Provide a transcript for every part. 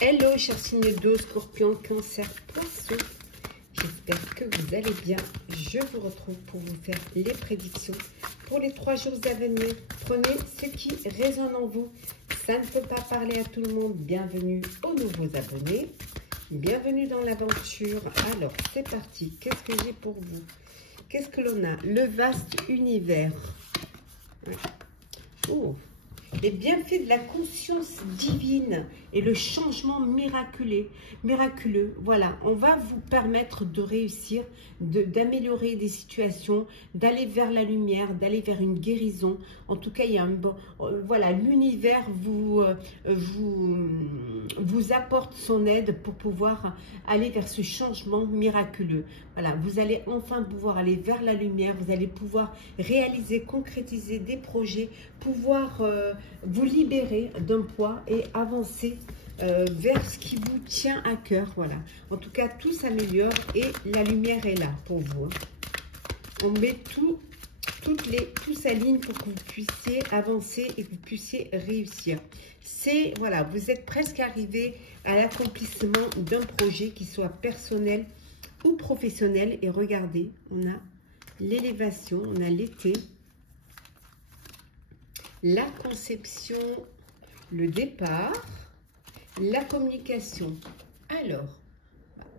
Hello, chers signes d'eau, scorpion, cancer, poisson. J'espère que vous allez bien. Je vous retrouve pour vous faire les prédictions pour les 3 jours à venir. Prenez ce qui résonne en vous. Ça ne peut pas parler à tout le monde. Bienvenue aux nouveaux abonnés. Bienvenue dans l'aventure. Alors, c'est parti. Qu'est-ce que j'ai pour vous? Qu'est-ce que l'on a? Le vaste univers. Oh, les bienfaits de la conscience divine et le changement miraculeux. Voilà, on va vous permettre de réussir, d'améliorer des situations, d'aller vers la lumière, d'aller vers une guérison. En tout cas, il y a un bon, voilà, l'univers vous apporte son aide pour pouvoir aller vers ce changement miraculeux. Voilà, vous allez enfin pouvoir aller vers la lumière, vous allez pouvoir réaliser, concrétiser des projets, pouvoir vous libérer d'un poids et avancer vers ce qui vous tient à cœur. Voilà. En tout cas, tout s'améliore et la lumière est là pour vous. On met tout s'aligne pour que vous puissiez avancer et que vous puissiez réussir. C'est, voilà, vous êtes presque arrivé à l'accomplissement d'un projet qui soit personnel ou professionnel. Et regardez, on a l'élévation, on a l'été, la conception, le départ, la communication. Alors,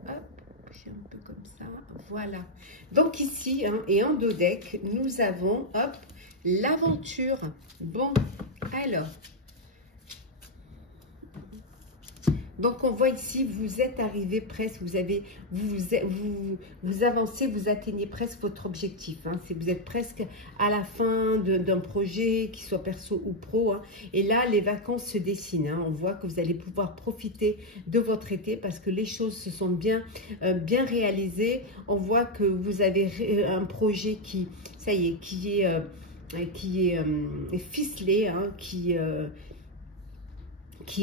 hop, j'ai un peu comme ça, voilà. Donc ici, hein, et en dos deck, nous avons, hop, l'aventure. Bon, alors. Donc, on voit ici, vous êtes arrivé presque, vous avancez, vous atteignez presque votre objectif. Hein. Vous êtes presque à la fin d'un projet, qu'il soit perso ou pro. Hein. Et là, les vacances se dessinent. Hein. On voit que vous allez pouvoir profiter de votre été parce que les choses se sont bien réalisées. On voit que vous avez un projet qui, ça y est, qui est ficelé, hein, qui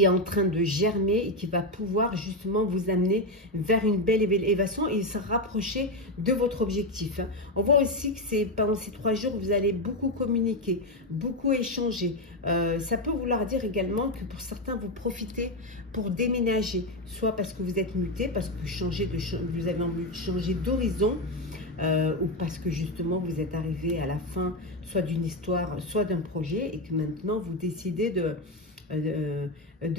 est en train de germer et qui va pouvoir justement vous amener vers une belle élévation et se rapprocher de votre objectif. Hein. On voit aussi que c'est pendant ces 3 jours, vous allez beaucoup communiquer, beaucoup échanger. Ça peut vouloir dire également que pour certains, vous profitez pour déménager, soit parce que vous êtes muté, parce que vous avez envie de changer d'horizon, ou parce que justement vous êtes arrivé à la fin soit d'une histoire, soit d'un projet et que maintenant vous décidez de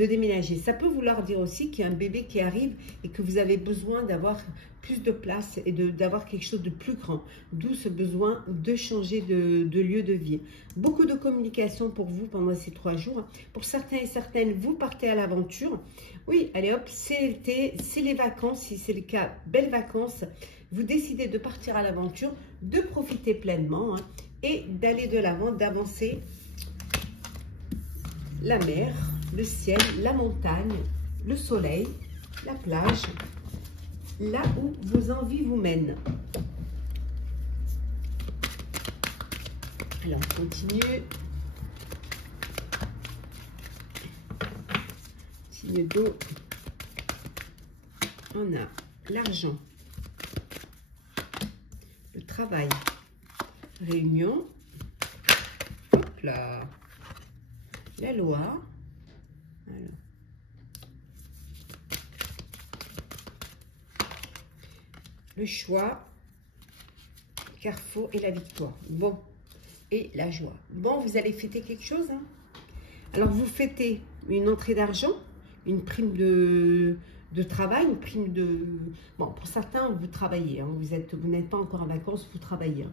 déménager. Ça peut vouloir dire aussi qu'il y a un bébé qui arrive et que vous avez besoin d'avoir plus de place et d'avoir quelque chose de plus grand, d'où ce besoin de changer de lieu de vie. Beaucoup de communication pour vous pendant ces 3 jours. Pour certains et certaines, vous partez à l'aventure. Oui, allez hop, c'est l'été, c'est les vacances, si c'est le cas, belles vacances. Vous décidez de partir à l'aventure, de profiter pleinement, hein, et d'aller de l'avant, d'avancer. La mer, le ciel, la montagne, le soleil, la plage, là où vos envies vous mènent. Alors, on continue. Signe d'eau. On a l'argent, le travail, réunion. Hop là. La loi, alors. Le choix, carrefour et la victoire. Bon, et la joie. Bon, vous allez fêter quelque chose. Hein. Alors, vous fêtez une entrée d'argent, une prime de travail, une prime de... Bon, pour certains, vous travaillez, hein, vous n'êtes pas encore en vacances, vous travaillez.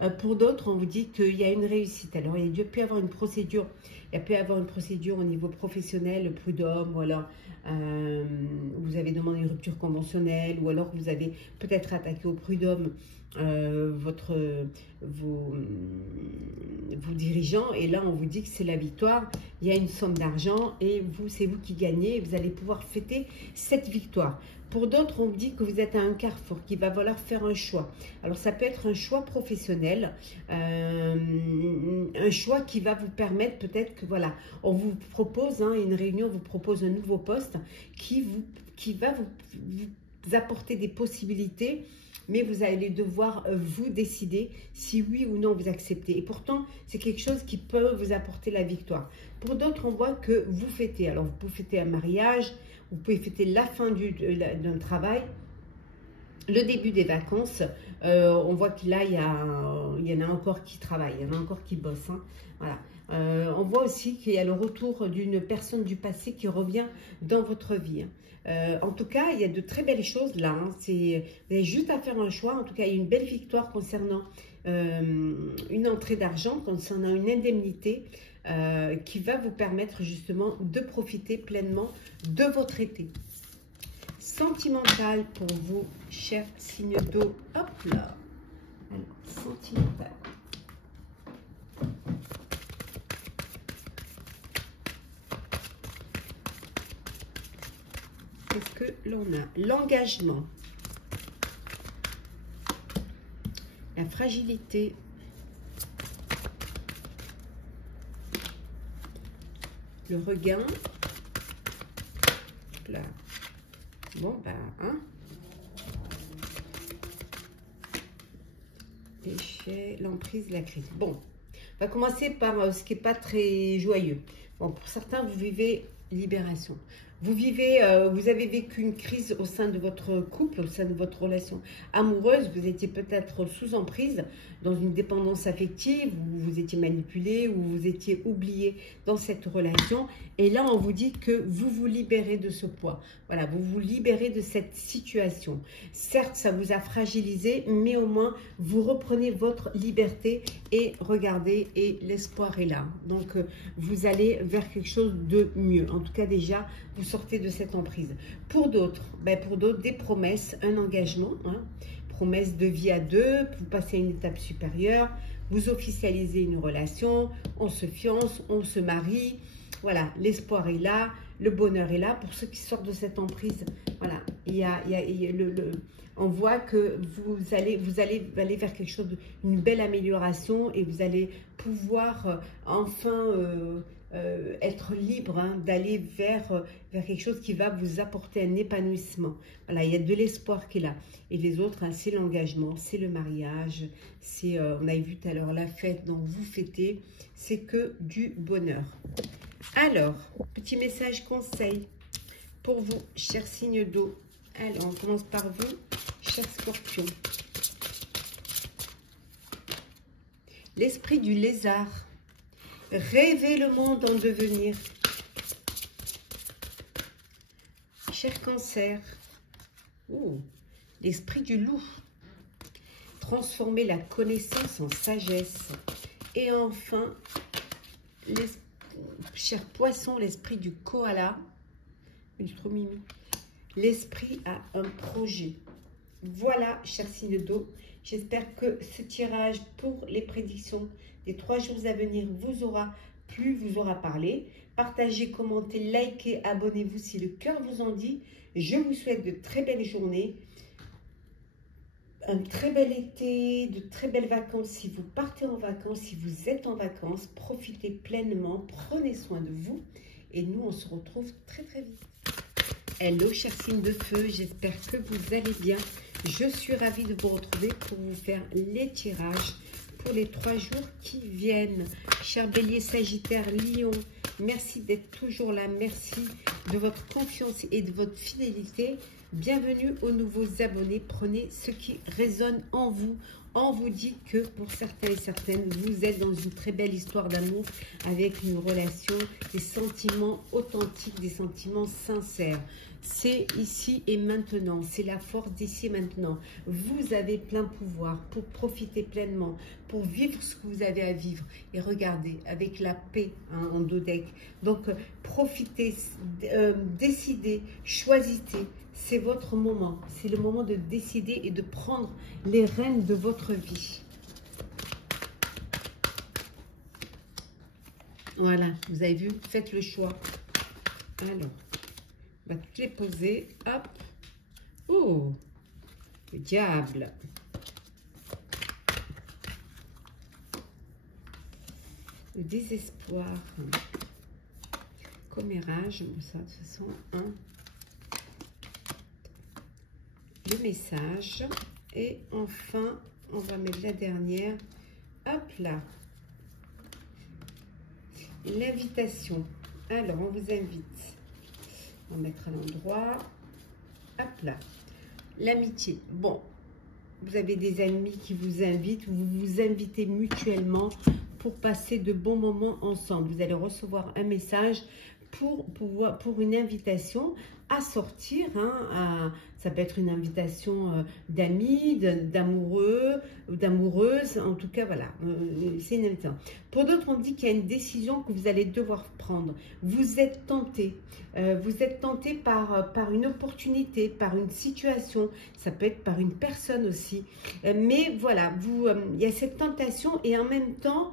Hein. Pour d'autres, on vous dit qu'il y a une réussite. Alors, il peut y avoir une procédure. Il peut y avoir une procédure au niveau professionnel, le prud'homme, ou alors vous avez demandé une rupture conventionnelle, ou alors vous avez peut-être attaqué au prud'homme vos dirigeants, et là on vous dit que c'est la victoire, il y a une somme d'argent et c'est vous qui gagnez et vous allez pouvoir fêter cette victoire. Pour d'autres, on vous dit que vous êtes à un carrefour, qu'il va falloir faire un choix. Alors ça peut être un choix professionnel, un choix qui va vous permettre peut-être que voilà, on vous propose, hein, une réunion vous propose un nouveau poste qui va vous apporter des possibilités mais vous allez devoir vous décider si oui ou non vous acceptez. Et pourtant, c'est quelque chose qui peut vous apporter la victoire. Pour d'autres, on voit que vous fêtez. Alors, vous pouvez fêter un mariage, vous pouvez fêter la fin d'un travail, le début des vacances. On voit que là, il y en a encore qui travaillent, il y en a encore qui bossent. Hein. Voilà. On voit aussi qu'il y a le retour d'une personne du passé qui revient dans votre vie. Hein. En tout cas, il y a de très belles choses là. Hein. Vous avez juste à faire un choix. En tout cas, il y a une belle victoire concernant une entrée d'argent, concernant une indemnité qui va vous permettre justement de profiter pleinement de votre été. Sentimental pour vous, chers signes d'eau. Hop là. Alors, sentimental. Qu'est-ce que l'on a? L'engagement. La fragilité. Le regain. Hop là. Bon, ben, hein. Déchet, l'emprise, la crise. Bon, on va commencer par ce qui n'est pas très joyeux. Bon, pour certains, vous vivez libération. Vous avez vécu une crise au sein de votre couple, au sein de votre relation amoureuse. Vous étiez peut-être sous emprise, dans une dépendance affective, où vous étiez manipulé, où vous étiez oublié dans cette relation. Et là, on vous dit que vous vous libérez de ce poids. Voilà, vous vous libérez de cette situation. Certes, ça vous a fragilisé, mais au moins, vous reprenez votre liberté et regardez, et l'espoir est là. Donc, vous allez vers quelque chose de mieux. En tout cas, déjà, vous sortez de cette emprise. Pour d'autres, des promesses, un engagement, hein, promesse de vie à deux, vous passez à une étape supérieure, vous officialisez une relation, on se fiance, on se marie, voilà, l'espoir est là, le bonheur est là. Pour ceux qui sortent de cette emprise, voilà, on voit que vous allez aller vers quelque chose, une belle amélioration, et vous allez pouvoir enfin être libre, hein, d'aller vers quelque chose qui va vous apporter un épanouissement. Voilà, il y a de l'espoir qui est là. Et les autres, hein, c'est l'engagement, c'est le mariage, c'est, on a vu tout à l'heure la fête, donc vous fêtez, c'est que du bonheur. Alors, petit message conseil pour vous, chers signes d'eau. Alors, on commence par vous, chers scorpions. L'esprit du lézard. Rêvez le monde en devenir. Cher cancer. Oh, l'esprit du loup. Transformer la connaissance en sagesse. Et enfin, cher poisson, l'esprit du koala. L'esprit a un projet. Voilà, chers signes d'eau. J'espère que ce tirage pour les prédictions des 3 jours à venir vous aura plu, vous aura parlé. Partagez, commentez, likez, abonnez-vous si le cœur vous en dit. Je vous souhaite de très belles journées, un très bel été, de très belles vacances. Si vous partez en vacances, si vous êtes en vacances, profitez pleinement, prenez soin de vous. Et nous, on se retrouve très très vite. Hello, chers signes de feu, j'espère que vous allez bien. Je suis ravie de vous retrouver pour vous faire les tirages pour les 3 jours qui viennent. Chers bélier, sagittaire, lion, merci d'être toujours là. Merci de votre confiance et de votre fidélité. Bienvenue aux nouveaux abonnés. Prenez ce qui résonne en vous. On vous dit que pour certains et certaines, vous êtes dans une très belle histoire d'amour avec une relation, des sentiments authentiques, des sentiments sincères. C'est ici et maintenant, c'est la force d'ici et maintenant. Vous avez plein pouvoir pour profiter pleinement, pour vivre ce que vous avez à vivre. Et regardez, avec la paix, hein, en dos deck. Donc, profitez, décidez, choisissez. C'est votre moment. C'est le moment de décider et de prendre les rênes de votre vie. Voilà, vous avez vu, faites le choix. Alors, on va toutes les poser. Hop. Oh, le diable. Le désespoir. Commérage, ça de toute façon, hein. Le message, Et enfin, on va mettre la dernière. Hop là. L'invitation. Alors, on vous invite. On va mettre à l'endroit. Hop là. L'amitié. Bon, vous avez des amis qui vous invitent. Vous vous invitez mutuellement pour passer de bons moments ensemble. Vous allez recevoir un message pour une invitation à sortir. Ça peut être une invitation d'amis, d'amoureux, d'amoureuses. En tout cas, voilà, c'est une invitation. Pour d'autres, on dit qu'il y a une décision que vous allez devoir prendre. Vous êtes tenté. Vous êtes tenté par une opportunité, par une situation. Ça peut être par une personne aussi. Mais voilà, il y a cette tentation et en même temps...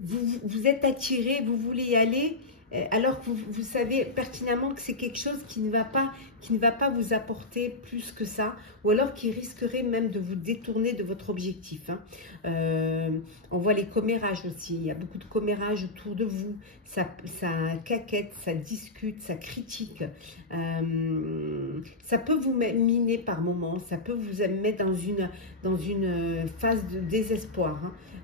vous êtes attiré, vous voulez y aller, alors que vous savez pertinemment que c'est quelque chose qui ne va pas vous apporter plus que ça, ou alors qui risquerait même de vous détourner de votre objectif. On voit les commérages aussi, il y a beaucoup de commérages autour de vous, ça caquette, ça discute, ça critique, ça peut vous miner par moments, ça peut vous mettre dans une phase de désespoir.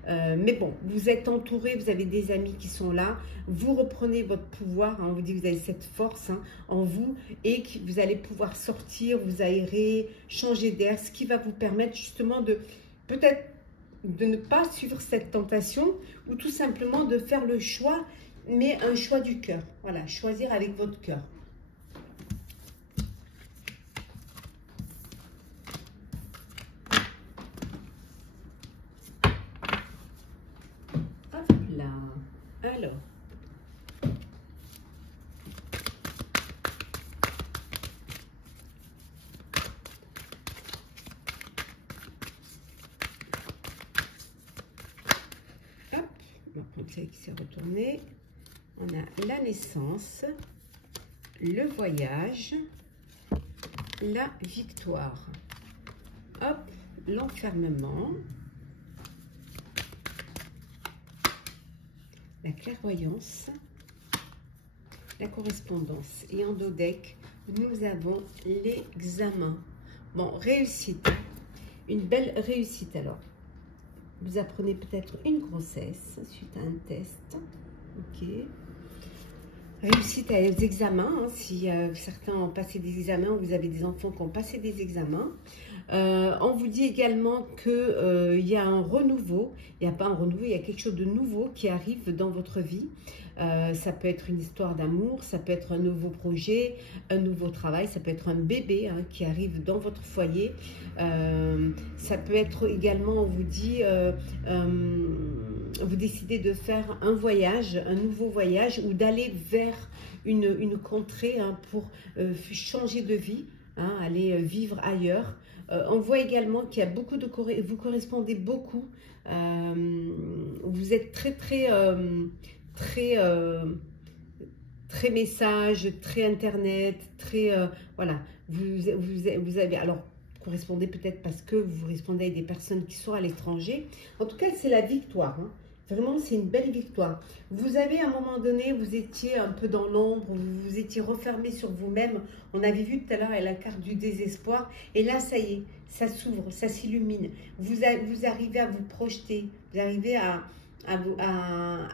Mais bon, vous êtes entouré, vous avez des amis qui sont là, vous reprenez votre pouvoir, on vous dit que vous avez cette force en vous et que vous allez pouvoir sortir, vous aérer, changer d'air, ce qui va vous permettre justement de peut-être de ne pas suivre cette tentation ou tout simplement de faire le choix, mais un choix du cœur. Voilà, choisir avec votre cœur. Alors, hop, on va prendre celle qui s'est retournée. On a la naissance, le voyage, la victoire. Hop, l'enfermement, la clairvoyance, la correspondance. Et en dos deck, nous avons l'examen. Bon, réussite. Une belle réussite alors. Vous apprenez peut-être une grossesse suite à un test. Ok. Réussite aux examens. Si certains ont passé des examens ou vous avez des enfants qui ont passé des examens. On vous dit également qu'il y a un renouveau. Il n'y a pas un renouveau, il y a quelque chose de nouveau qui arrive dans votre vie. Ça peut être une histoire d'amour, ça peut être un nouveau projet, un nouveau travail, ça peut être un bébé qui arrive dans votre foyer. Ça peut être également, on vous dit, vous décidez de faire un voyage, un nouveau voyage ou d'aller vers une contrée pour changer de vie, aller vivre ailleurs. On voit également qu'il y a beaucoup de... Vous correspondez beaucoup. Vous êtes très message, très internet, très... voilà. Vous avez... Alors, correspondez peut-être parce que vous répondez à des personnes qui sont à l'étranger. En tout cas, c'est la victoire. Vraiment, c'est une belle victoire. Vous avez, à un moment donné, vous étiez un peu dans l'ombre, vous étiez refermé sur vous-même. On avait vu tout à l'heure la carte du désespoir. Et là, ça y est, ça s'ouvre, ça s'illumine. Vous arrivez à vous projeter, vous arrivez à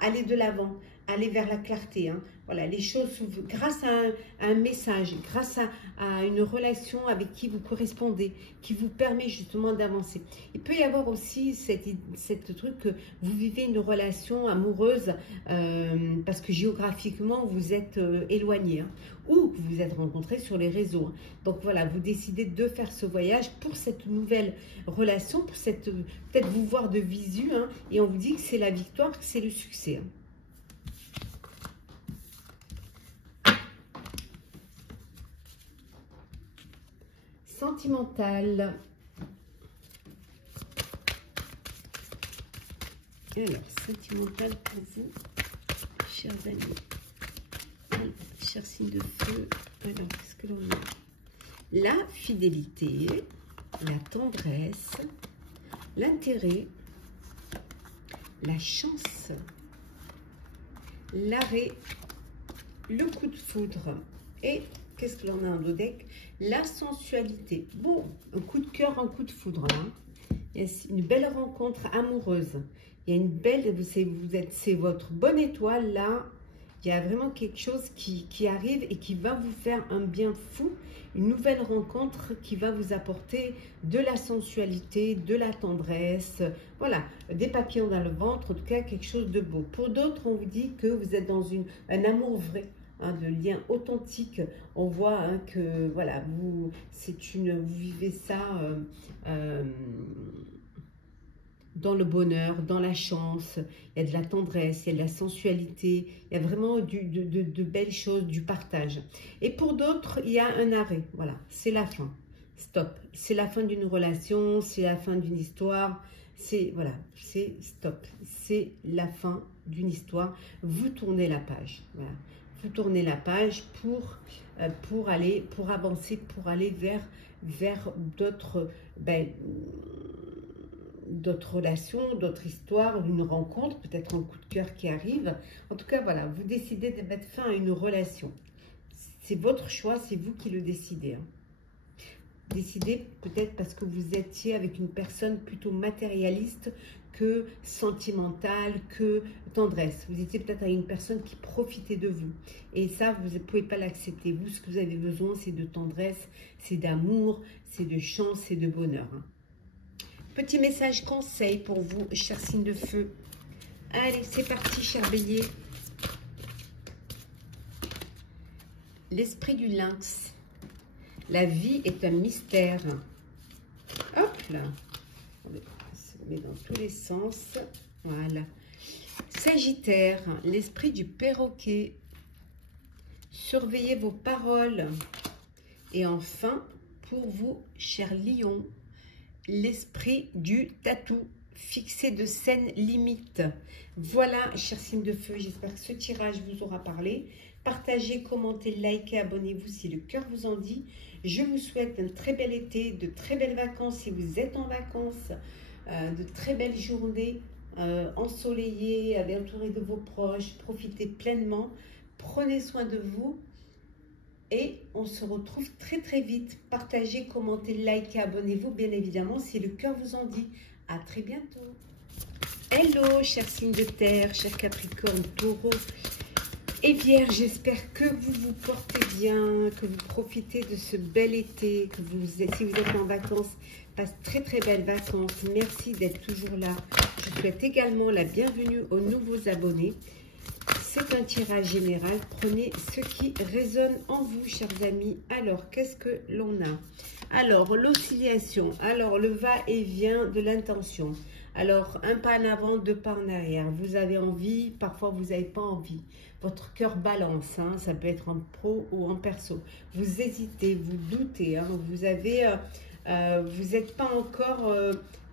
aller de l'avant, aller vers la clarté. Voilà, les choses s'ouvrent grâce à un message, grâce à une relation avec qui vous correspondez, qui vous permet justement d'avancer. Il peut y avoir aussi cette truc que vous vivez une relation amoureuse parce que géographiquement vous êtes éloigné ou que vous vous êtes rencontrés sur les réseaux. Donc voilà, vous décidez de faire ce voyage pour cette nouvelle relation, pour cette peut-être vous voir de visu et on vous dit que c'est la victoire, que c'est le succès. Sentimental. Alors, sentimental pour vous, chers amis, chers signes de feu. Alors, qu'est-ce que l'on a? La fidélité, la tendresse, l'intérêt, la chance, l'arrêt, le coup de foudre et Qu'est-ce que l'on a en dos deck? La sensualité. Bon, un coup de cœur, un coup de foudre. Hein. Il y a une belle rencontre amoureuse. Il y a une belle, c'est votre bonne étoile là. Il y a vraiment quelque chose qui arrive et qui va vous faire un bien fou. Une nouvelle rencontre qui va vous apporter de la sensualité, de la tendresse. Voilà, des papillons dans le ventre, en tout cas quelque chose de beau. Pour d'autres, on vous dit que vous êtes dans un amour vrai. Hein, de lien authentique, on voit hein, que voilà, vous vivez ça dans le bonheur, dans la chance, il y a de la tendresse, il y a de la sensualité, il y a vraiment de belles choses, du partage. Et pour d'autres, il y a un arrêt, voilà, c'est la fin, stop. C'est la fin d'une relation, c'est la fin d'une histoire, c'est voilà, c'est stop. C'est la fin d'une histoire, vous tournez la page, voilà. Vous tournez la page pour avancer, pour aller vers d'autres d'autres relations, d'autres histoires, une rencontre, peut-être un coup de cœur qui arrive. En tout cas, voilà, vous décidez de mettre fin à une relation. C'est votre choix, c'est vous qui le décidez. Hein. Décidez peut-être parce que vous étiez avec une personne plutôt matérialiste que sentimentale, que tendresse. Vous étiez peut-être avec une personne qui profitait de vous. Et ça, vous ne pouvez pas l'accepter. Vous, ce que vous avez besoin, c'est de tendresse, c'est d'amour, c'est de chance, c'est de bonheur. Hein. Petit message conseil pour vous, chers signes de feu. Allez, c'est parti, cher bélier. L'esprit du lynx. La vie est un mystère. Hop là. On se met dans tous les sens. Voilà. Sagittaire, l'esprit du perroquet. Surveillez vos paroles. Et enfin, pour vous, cher lion, l'esprit du tatou, fixé de saines limites. Voilà, chers signes de feu, j'espère que ce tirage vous aura parlé. Partagez, commentez, likez, abonnez-vous si le cœur vous en dit. Je vous souhaite un très bel été, de très belles vacances si vous êtes en vacances, de très belles journées ensoleillées, entourées de vos proches. Profitez pleinement, prenez soin de vous. Et on se retrouve très très vite. Partagez, commentez, likez, abonnez-vous bien évidemment si le cœur vous en dit. À très bientôt. Hello, chers signes de terre, chers Capricorne, Taureau et Vierge. J'espère que vous vous portez bien, que vous profitez de ce bel été, que si vous êtes en vacances, passe très très belles vacances. Merci d'être toujours là. Je souhaite également la bienvenue aux nouveaux abonnés. C'est un tirage général. Prenez ce qui résonne en vous, chers amis. Alors, qu'est-ce que l'on a? Alors, l'oscillation. Alors, le va-et-vient de l'intention. Alors, un pas en avant, deux pas en arrière. Vous avez envie, parfois vous n'avez pas envie. Votre cœur balance, hein, ça peut être en pro ou en perso. Vous hésitez, vous doutez. Hein, vous n'êtes pas encore...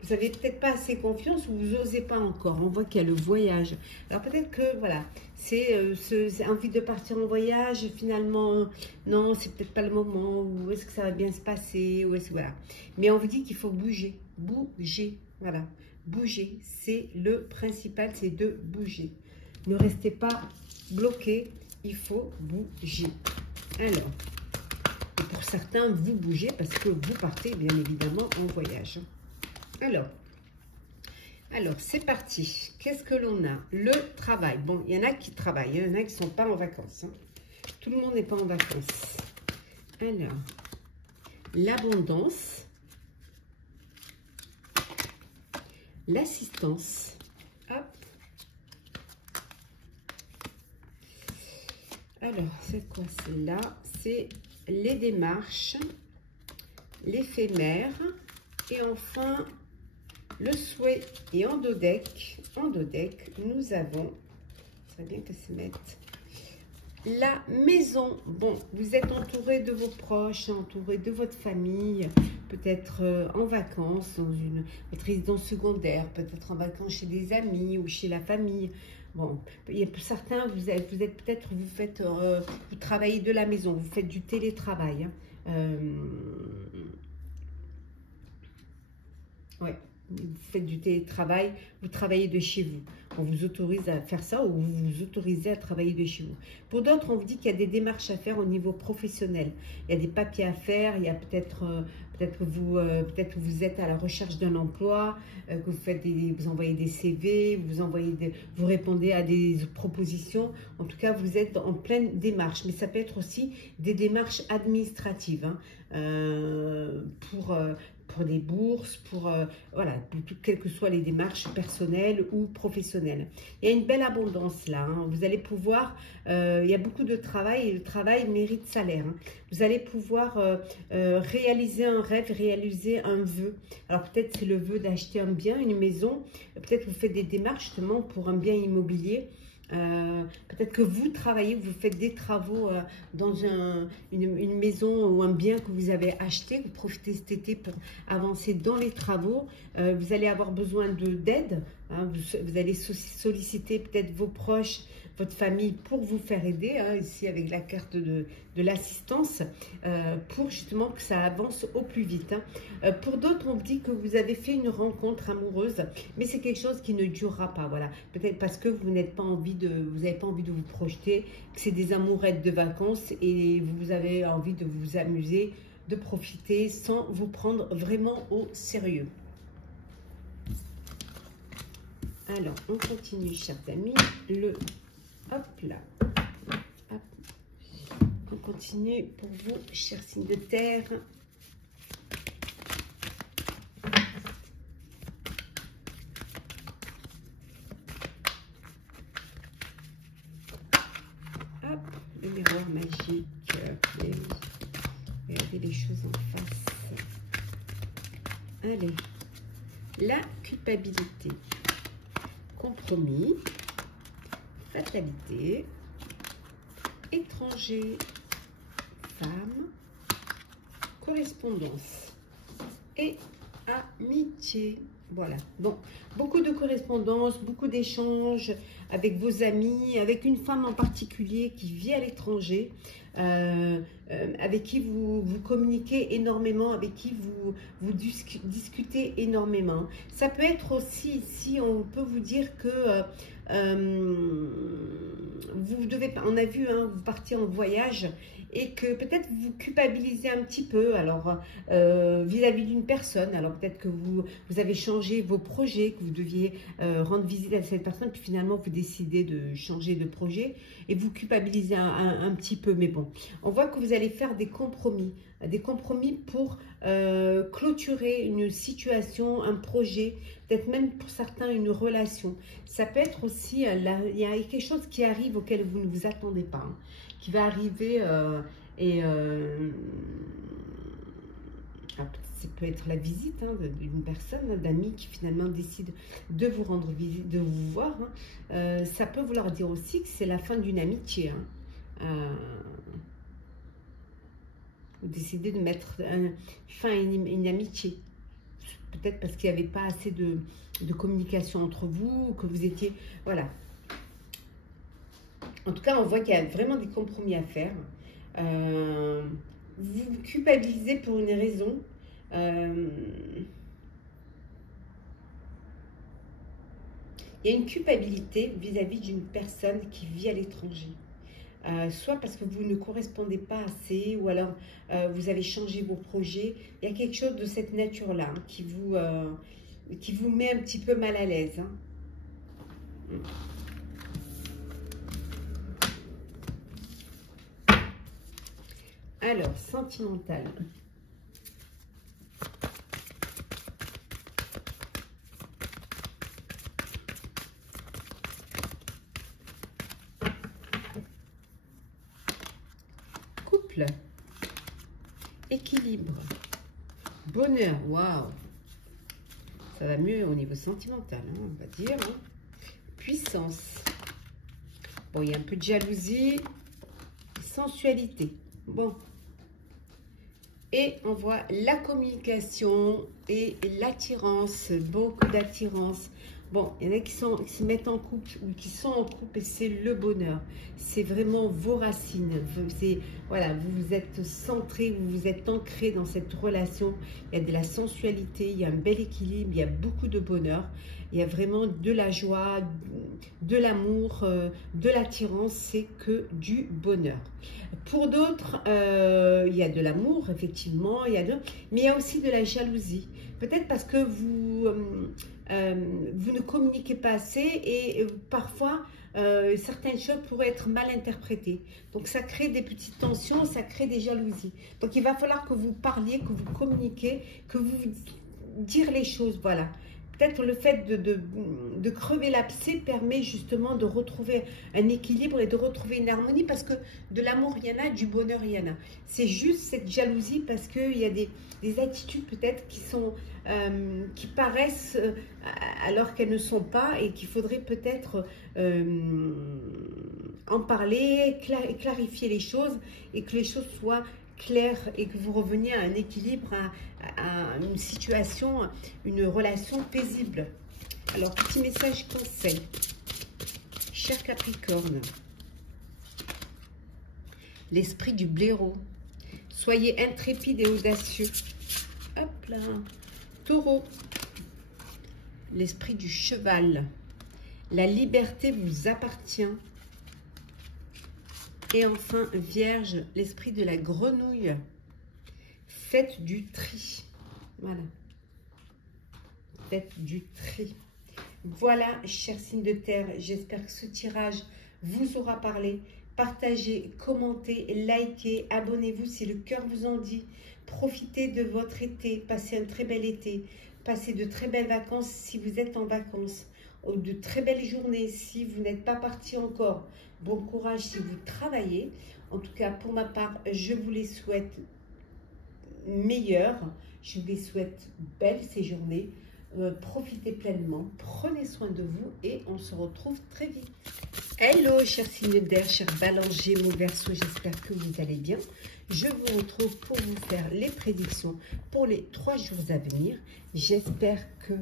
vous n'avez peut-être pas assez confiance ou vous n'osez pas encore. On voit qu'il y a le voyage. Alors peut-être que, voilà, c'est envie de partir en voyage. Finalement, non, c'est peut-être pas le moment. Ou est-ce que ça va bien se passer? Ou voilà. Mais on vous dit qu'il faut bouger. Bouger, voilà. Bouger, c'est le principal, c'est de bouger. Ne restez pas bloqué. Il faut bouger. Alors, et pour certains, vous bougez parce que vous partez, bien évidemment, en voyage. Alors c'est parti. Qu'est-ce que l'on a? Le travail. Bon, il y en a qui travaillent, il y en a qui ne sont pas en vacances. Hein. Tout le monde n'est pas en vacances. Alors, l'abondance, l'assistance. Hop. Alors, c'est quoi celle-là? C'est les démarches, l'éphémère et enfin... le souhait. Et en dos deck, nous avons, ça serait bien que se mette, la maison. Bon, vous êtes entouré de vos proches, entouré de votre famille, peut-être en vacances, dans votre résidence secondaire, peut-être en vacances chez des amis ou chez la famille. Bon, il y a certains, vous travaillez de la maison, vous faites du télétravail. Hein. Ouais. Vous faites du télétravail, vous travaillez de chez vous. On vous autorise à faire ça ou vous vous autorisez à travailler de chez vous. Pour d'autres, on vous dit qu'il y a des démarches à faire au niveau professionnel. Il y a des papiers à faire, il y a peut-être que vous êtes à la recherche d'un emploi, que vous envoyez des CV, vous répondez à des propositions. En tout cas, vous êtes en pleine démarche. Mais ça peut être aussi des démarches administratives, hein, pour des bourses, voilà, quelles que soient les démarches personnelles ou professionnelles. Il y a une belle abondance là, hein. Vous allez pouvoir, il y a beaucoup de travail et le travail mérite salaire, hein. Vous allez pouvoir réaliser un rêve, réaliser un vœu. Alors peut-être c'est le vœu d'acheter un bien, une maison, peut-être vous faites des démarches justement pour un bien immobilier. Peut-être que vous travaillez, vous faites des travaux dans une maison ou un bien que vous avez acheté, vous profitez cet été pour avancer dans les travaux. Vous allez avoir besoin d'aide, hein, vous allez solliciter peut-être vos proches, votre famille pour vous faire aider, hein, ici avec la carte de l'assistance, pour justement que ça avance au plus vite, hein. Pour d'autres, on vous dit que vous avez fait une rencontre amoureuse, mais c'est quelque chose qui ne durera pas, voilà. Peut-être parce que vous n'avez pas envie de vous projeter, que c'est des amourettes de vacances et vous avez envie de vous amuser, de profiter sans vous prendre vraiment au sérieux. Alors, on continue, chers amis. Hop là. Hop. On continue pour vous, chers signes de terre. Hop, le miroir magique. Regardez les choses en face. Allez. La culpabilité. Compromis. Fatalité. Étranger. Femme. Correspondance. Et amitié. Voilà. Bon, beaucoup de correspondance, beaucoup d'échanges avec vos amis, avec une femme en particulier qui vit à l'étranger, avec qui vous communiquez énormément, avec qui vous discutez énormément. Ça peut être aussi, ici, on peut vous dire que vous devez, on a vu, hein, vous partez en voyage et que peut-être vous culpabilisez un petit peu, alors vis-à-vis d'une personne. Alors peut-être que vous avez changé vos projets, que vous deviez rendre visite à cette personne, puis finalement vous décidez de changer de projet et vous culpabilisez un petit peu. Mais bon, on voit que vous allez faire des compromis pour clôturer une situation, un projet, peut-être même pour certains une relation. Ça peut être aussi, il y a quelque chose qui arrive auquel vous ne vous attendez pas, hein, qui va arriver ça peut être la visite, hein, d'une personne, d'amis qui finalement décide de vous rendre visite, de vous voir, hein. Ça peut vouloir dire aussi que c'est la fin d'une amitié, hein. Vous décidez de mettre fin à une amitié. Peut-être parce qu'il n'y avait pas assez de communication entre vous, que vous étiez... Voilà. En tout cas, on voit qu'il y a vraiment des compromis à faire. Vous vous culpabilisez pour une raison. Il y a une culpabilité vis-à-vis d'une personne qui vit à l'étranger. Soit parce que vous ne correspondez pas assez, ou alors vous avez changé vos projets. Il y a quelque chose de cette nature-là, hein, qui vous met un petit peu mal à l'aise, hein. Alors, sentimental. Couple. Équilibre. Bonheur. Waouh. Ça va mieux au niveau sentimental, hein, on va dire, hein. Puissance. Bon, il y a un peu de jalousie. Sensualité. Bon. Et on voit la communication et l'attirance, beaucoup d'attirance. Bon, il y en a qui se mettent en couple ou qui sont en couple et c'est le bonheur. C'est vraiment vos racines. Voilà, vous vous êtes centré, vous vous êtes ancré dans cette relation. Il y a de la sensualité, il y a un bel équilibre, il y a beaucoup de bonheur. Il y a vraiment de la joie, de l'amour, de l'attirance, c'est que du bonheur. Pour d'autres, il y a de l'amour, effectivement, mais il y a aussi de la jalousie. Peut-être parce que vous ne communiquez pas assez et parfois, certaines choses pourraient être mal interprétées. Donc, ça crée des petites tensions, ça crée des jalousies. Donc, il va falloir que vous parliez, que vous communiquiez, que vous dire les choses, voilà. Peut-être le fait de crever l'abcès permet justement de retrouver un équilibre et de retrouver une harmonie parce que de l'amour, il y en a, du bonheur, il y en a. C'est juste cette jalousie parce qu'il y a des attitudes peut-être qui paraissent alors qu'elles ne sont pas et qu'il faudrait peut-être en parler, clarifier les choses et que les choses soient clair et que vous reveniez à un équilibre, à une situation, une relation paisible. Alors, petit message conseil. Cher Capricorne, l'esprit du blaireau. Soyez intrépide et audacieux. Hop là. Taureau, l'esprit du cheval. La liberté vous appartient. Et enfin, Vierge, l'esprit de la grenouille. Faites du tri. Voilà. Faites du tri. Voilà, chers signes de terre, j'espère que ce tirage vous aura parlé. Partagez, commentez, likez, abonnez-vous si le cœur vous en dit. Profitez de votre été, passez un très bel été. Passez de très belles vacances si vous êtes en vacances. Ou de très belles journées si vous n'êtes pas parti encore. Bon courage si vous travaillez. En tout cas, pour ma part, je vous les souhaite meilleures. Je vous les souhaite belles ces journées. Profitez pleinement. Prenez soin de vous et on se retrouve très vite. Hello, chers signes d'air, chers balances, Gémeaux, Verseau, j'espère que vous allez bien. Je vous retrouve pour vous faire les prédictions pour les 3 jours à venir. J'espère que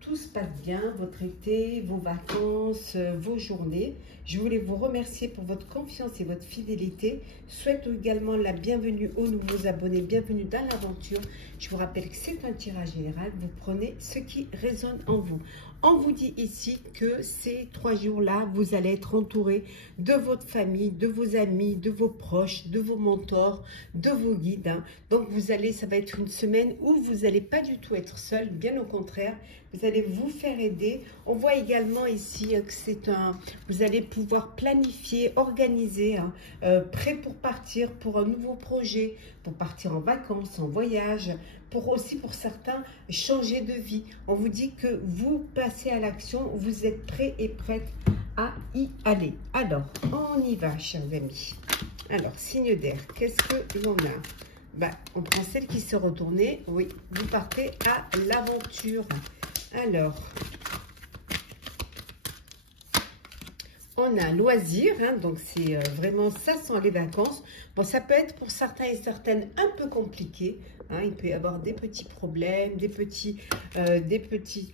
tout se passe bien, votre été, vos vacances, vos journées. Je voulais vous remercier pour votre confiance et votre fidélité. Souhaite également la bienvenue aux nouveaux abonnés. Bienvenue dans l'aventure. Je vous rappelle que c'est un tirage général. Vous prenez ce qui résonne en vous. On vous dit ici que ces 3 jours-là, vous allez être entouré de votre famille, de vos amis, de vos proches, de vos mentors, de vos guides. Hein. Donc, ça va être une semaine où vous n'allez pas du tout être seul, bien au contraire. Vous allez vous faire aider. On voit également ici que vous allez pouvoir planifier, organiser, hein, prêt pour partir pour un nouveau projet, pour partir en vacances, en voyage, pour certains changer de vie. On vous dit que vous passez à l'action, vous êtes prêts et prêtes à y aller. Alors, on y va, chers amis. Alors, signe d'air, qu'est-ce que l'on a? On prend celle qui s'est retournée. Oui, vous partez à l'aventure. Alors, on a loisir, hein, donc c'est vraiment ça sont les vacances. Bon, ça peut être pour certains et certaines un peu compliqué. Hein, il peut y avoir des petits problèmes, des petits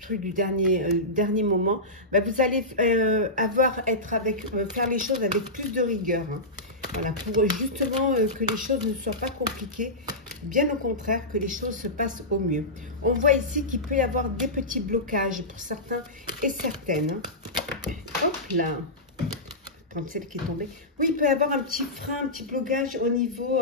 trucs du dernier moment. Vous allez faire les choses avec plus de rigueur. Hein. Voilà, pour justement que les choses ne soient pas compliquées. Bien au contraire, que les choses se passent au mieux. On voit ici qu'il peut y avoir des petits blocages pour certains et certaines. Hein. Hop là. Prendre celle qui est tombée. Oui, il peut y avoir un petit frein, un petit blocage au niveau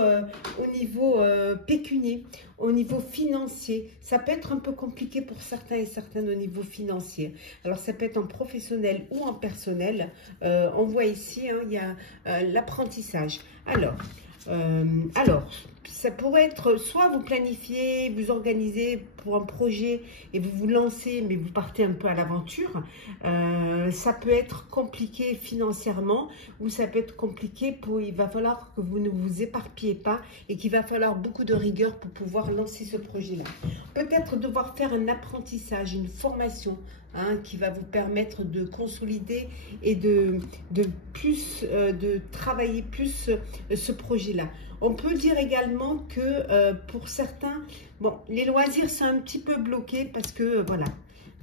pécunier, au niveau financier. Ça peut être un peu compliqué pour certains et certaines au niveau financier. Alors, ça peut être en professionnel ou en personnel. On voit ici, hein, il y a l'apprentissage. Alors, ça pourrait être soit vous planifiez, vous organisez pour un projet et vous vous lancez, mais vous partez un peu à l'aventure. Ça peut être compliqué financièrement ou ça peut être compliqué il va falloir que vous ne vous éparpillez pas et qu'il va falloir beaucoup de rigueur pour pouvoir lancer ce projet-là. Peut-être devoir faire un apprentissage, une formation, hein, qui va vous permettre de consolider et de travailler plus ce projet-là. On peut dire également que pour certains, bon, les loisirs sont un petit peu bloqués parce que, voilà,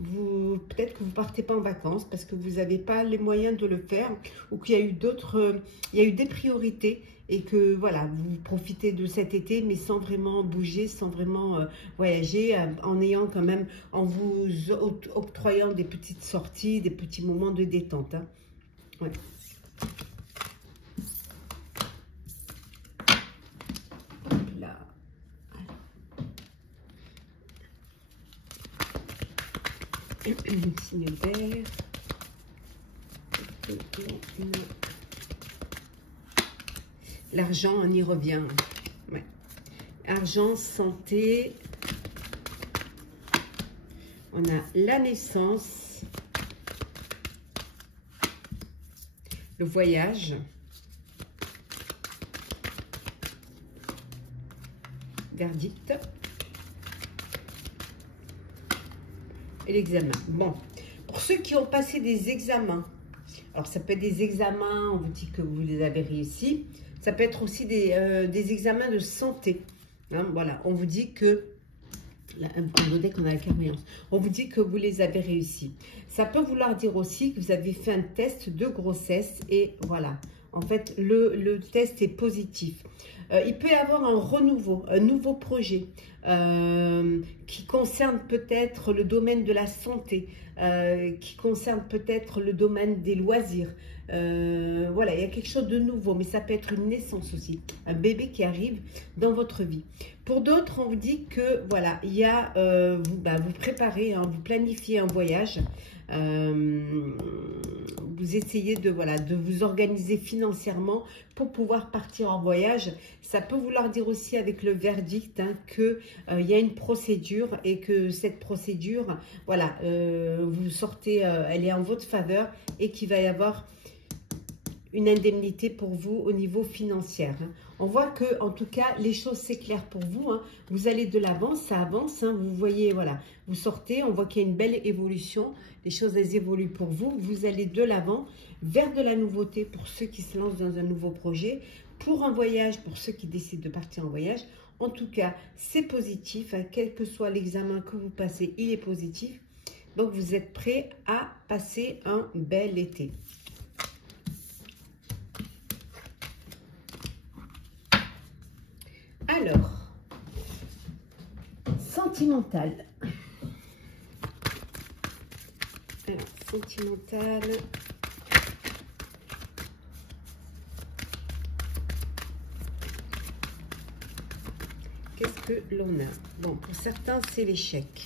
peut-être que vous partez pas en vacances parce que vous n'avez pas les moyens de le faire, ou qu'il y a eu il y a eu des priorités, et que voilà, vous profitez de cet été mais sans vraiment bouger, sans vraiment voyager, en ayant quand même, en vous octroyant des petites sorties, des petits moments de détente, hein. Ouais. Là. Signe vert. L'argent, on y revient. Ouais. Argent, santé. On a la naissance. Le voyage. Verdict. Et l'examen. Bon, pour ceux qui ont passé des examens, alors ça peut être des examens, on vous dit que vous les avez réussi, ça peut être aussi des examens de santé, hein, voilà, on vous dit que, qu'on a la clairvoyance, on vous dit que vous les avez réussi. Ça peut vouloir dire aussi que vous avez fait un test de grossesse, et voilà, en fait, le test est positif. Il peut y avoir un nouveau projet qui concerne peut-être le domaine de la santé, qui concerne peut-être le domaine des loisirs. Voilà, il y a quelque chose de nouveau, mais ça peut être une naissance aussi, un bébé qui arrive dans votre vie. Pour d'autres, on vous dit que voilà, il y a, vous préparez, hein, vous planifiez un voyage. Vous essayez de vous organiser financièrement pour pouvoir partir en voyage. Ça peut vouloir dire aussi avec le verdict, hein, que il y a une procédure, et que cette procédure, voilà, vous sortez, elle est en votre faveur, et qu'il va y avoir une indemnité pour vous au niveau financier, hein. On voit que, en tout cas, les choses s'éclairent pour vous, hein. Vous allez de l'avant, ça avance, hein. Vous voyez, voilà, vous sortez, on voit qu'il y a une belle évolution. Les choses, elles évoluent pour vous. Vous allez de l'avant vers de la nouveauté pour ceux qui se lancent dans un nouveau projet, pour un voyage, pour ceux qui décident de partir en voyage. En tout cas, c'est positif, hein. Quel que soit l'examen que vous passez, il est positif. Donc, vous êtes prêts à passer un bel été. Alors, sentimental. Alors, sentimental. Qu'est-ce que l'on a? Bon, pour certains, c'est l'échec.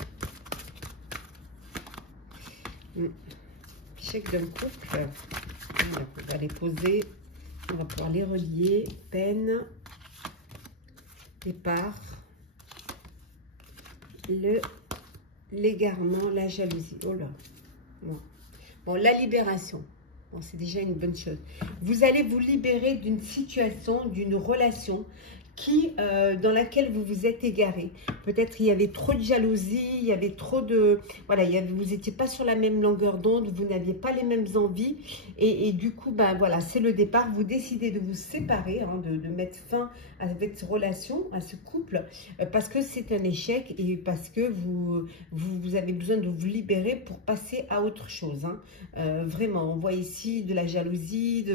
Échec d'un couple. Alors, on va les poser. On va pouvoir les relier. Peine. Départ, l'égarement, la jalousie. Oh là. Bon, la libération. Bon, c'est déjà une bonne chose. Vous allez vous libérer d'une situation, d'une relation dans laquelle vous vous êtes égaré. Peut-être il y avait trop de jalousie, il y avait trop de... Voilà, vous n'étiez pas sur la même longueur d'onde, vous n'aviez pas les mêmes envies. Et du coup, voilà, c'est le départ. Vous décidez de vous séparer, hein, de mettre fin à cette relation, à ce couple, parce que c'est un échec, et parce que vous avez besoin de vous libérer pour passer à autre chose, hein. Vraiment, on voit ici de la jalousie,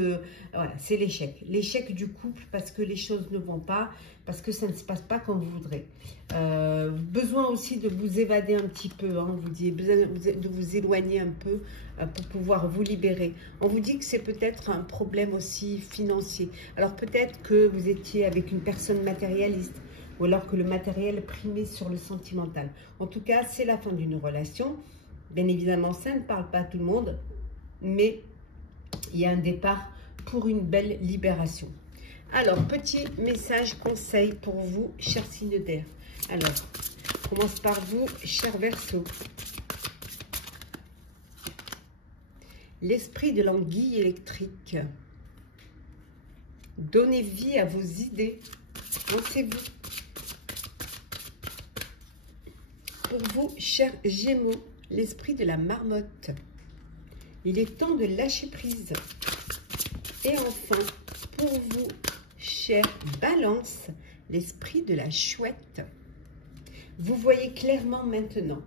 voilà, c'est l'échec. L'échec du couple parce que les choses ne vont pas, parce que ça ne se passe pas comme vous voudrez. Besoin aussi de vous évader un petit peu, hein, on vous dit, besoin de vous éloigner un peu pour pouvoir vous libérer. On vous dit que c'est peut-être un problème aussi financier. Alors peut-être que vous étiez avec une personne matérialiste, ou alors que le matériel primait sur le sentimental. En tout cas, c'est la fin d'une relation. Bien évidemment, ça ne parle pas à tout le monde, mais il y a un départ pour une belle libération. Alors, petit message conseil pour vous, chers signes d'air. Alors, on commence par vous, cher Verseau. L'esprit de l'anguille électrique. Donnez vie à vos idées. Lancez-vous. Pour vous, chers Gémeaux, l'esprit de la marmotte. Il est temps de lâcher prise. Et enfin, pour vous, chère Balance, l'esprit de la chouette. Vous voyez clairement maintenant.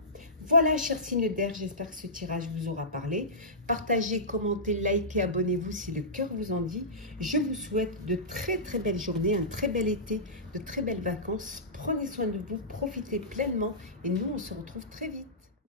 Voilà, chers signes d'air, j'espère que ce tirage vous aura parlé. Partagez, commentez, likez, abonnez-vous si le cœur vous en dit. Je vous souhaite de très très belles journées, un très bel été, de très belles vacances. Prenez soin de vous, profitez pleinement et nous on se retrouve très vite.